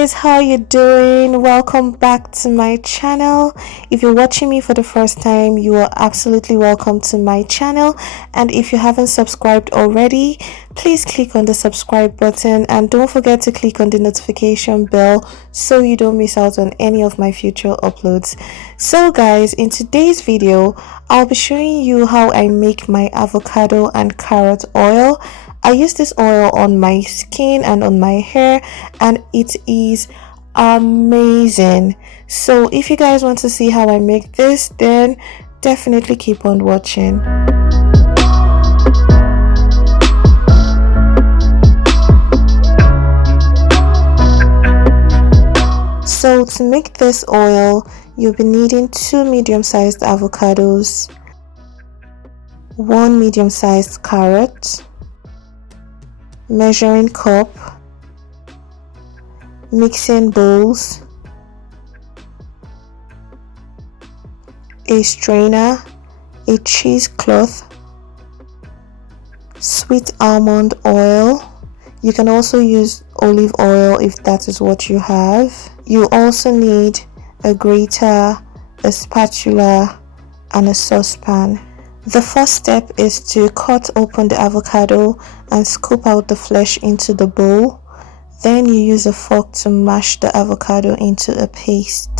guys, how you doing? Welcome back to my channel. If you're watching me for the first time, you are absolutely welcome to my channel, and if you haven't subscribed already, please click on the subscribe button and don't forget to click on the notification bell so you don't miss out on any of my future uploads. So guys, in today's video I'll be showing you how I make my avocado and carrot oil. I use this oil on my skin and on my hair, and it is amazing. So if you guys want to see how I make this, then definitely keep on watching. So to make this oil, you'll be needing 2 medium-sized avocados, 1 medium-sized carrot, measuring cup, mixing bowls, a strainer, a cheesecloth, sweet almond oil. You can also use olive oil if that is what you have. You also need a grater, a spatula, and a saucepan. The first step is to cut open the avocado and scoop out the flesh into the bowl. Then you use a fork to mash the avocado into a paste.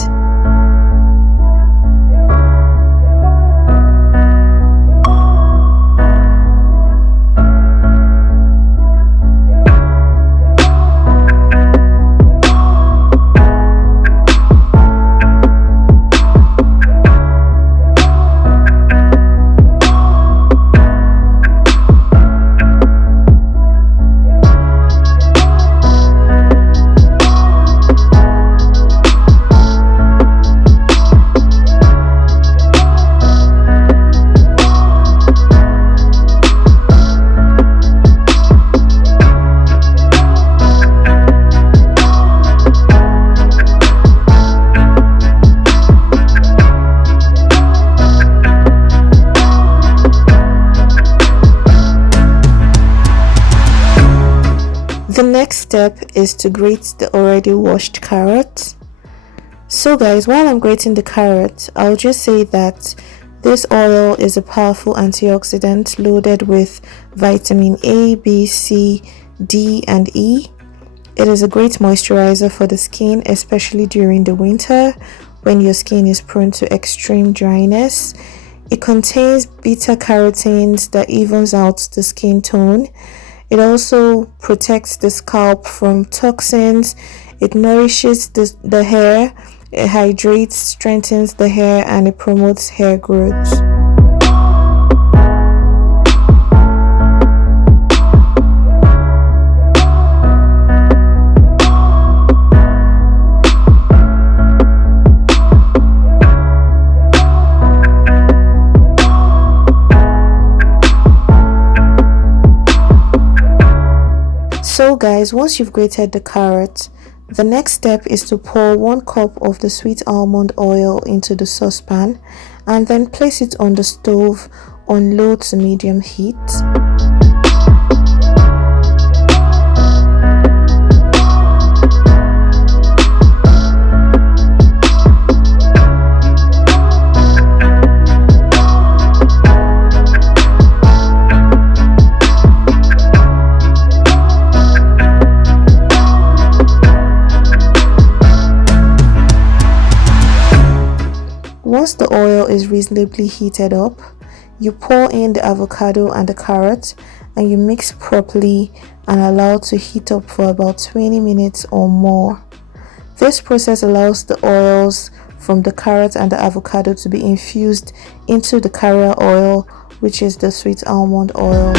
The next step is to grate the already washed carrot. So guys, while I'm grating the carrot, I'll just say that this oil is a powerful antioxidant loaded with vitamin A, B, C, D, and E. It is a great moisturizer for the skin, especially during the winter when your skin is prone to extreme dryness. It contains beta carotenes that evens out the skin tone. It also protects the scalp from toxins. It nourishes the hair. It hydrates, strengthens the hair, and it promotes hair growth. So guys, once you've grated the carrot, the next step is to pour 1 cup of the sweet almond oil into the saucepan and then place it on the stove on low to medium heat. Once the oil is reasonably heated up, you pour in the avocado and the carrot and you mix properly and allow to heat up for about 20 minutes or more. This process allows the oils from the carrot and the avocado to be infused into the carrier oil, which is the sweet almond oil.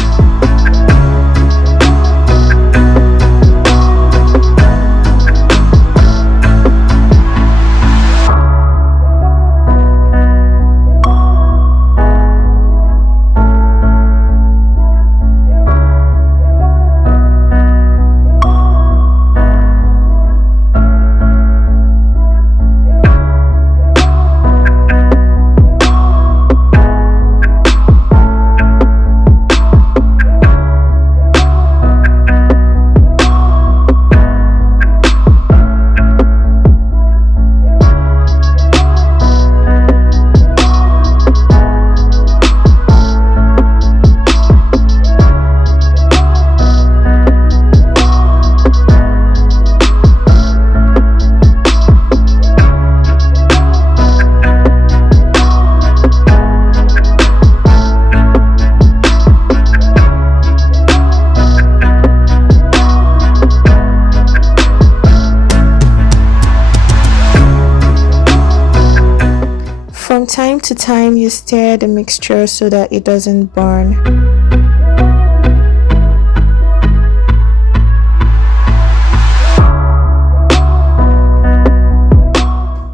time to time you stir the mixture so that it doesn't burn.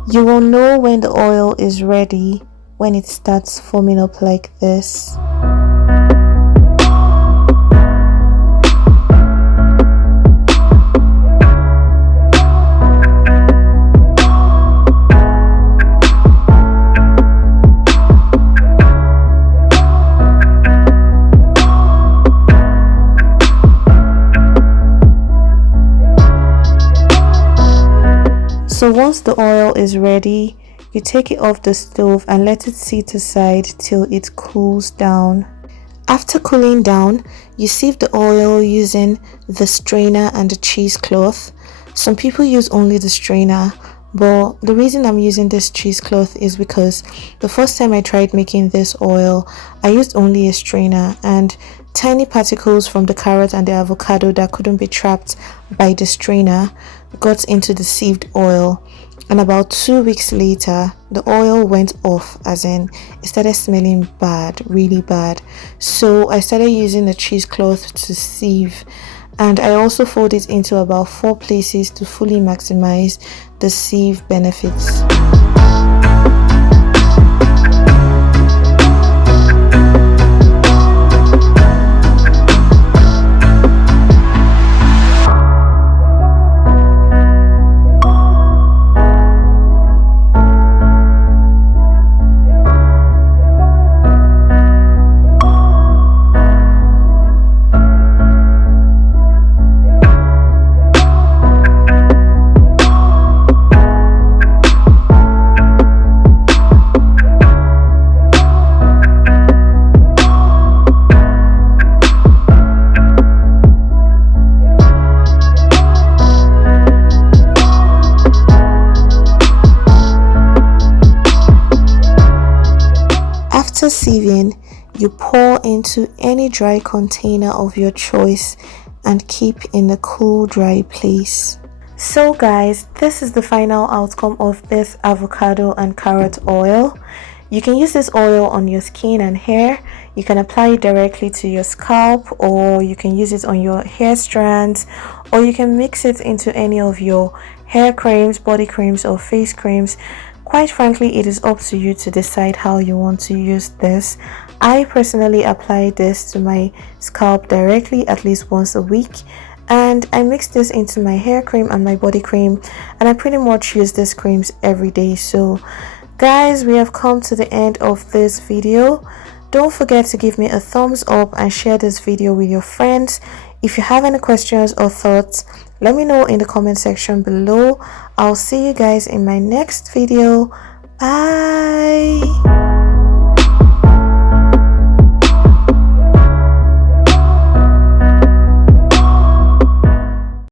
You will know when the oil is ready when it starts foaming up like this. So once the oil is ready, you take it off the stove and let it sit aside till it cools down. After cooling down, you sieve the oil using the strainer and the cheesecloth. Some people use only the strainer, but the reason I'm using this cheesecloth is because the first time I tried making this oil, I used only a strainer, and tiny particles from the carrot and the avocado that couldn't be trapped by the strainer got into the sieved oil, and about 2 weeks later the oil went off, as in it started smelling bad, really bad. So I started using the cheesecloth to sieve, and I also fold it into about 4 places to fully maximize the sieve benefits. After sieving, you pour into any dry container of your choice and keep in a cool, dry place. So guys, this is the final outcome of this avocado and carrot oil. You can use this oil on your skin and hair. You can apply it directly to your scalp, or you can use it on your hair strands, or you can mix it into any of your hair creams, body creams, or face creams. Quite frankly, it is up to you to decide how you want to use this. I personally apply this to my scalp directly at least once a week, and I mix this into my hair cream and my body cream, and I pretty much use these creams every day. So guys, we have come to the end of this video. Don't forget to give me a thumbs up and share this video with your friends. If you have any questions or thoughts, let me know in the comment section below. I'll see you guys in my next video. Bye.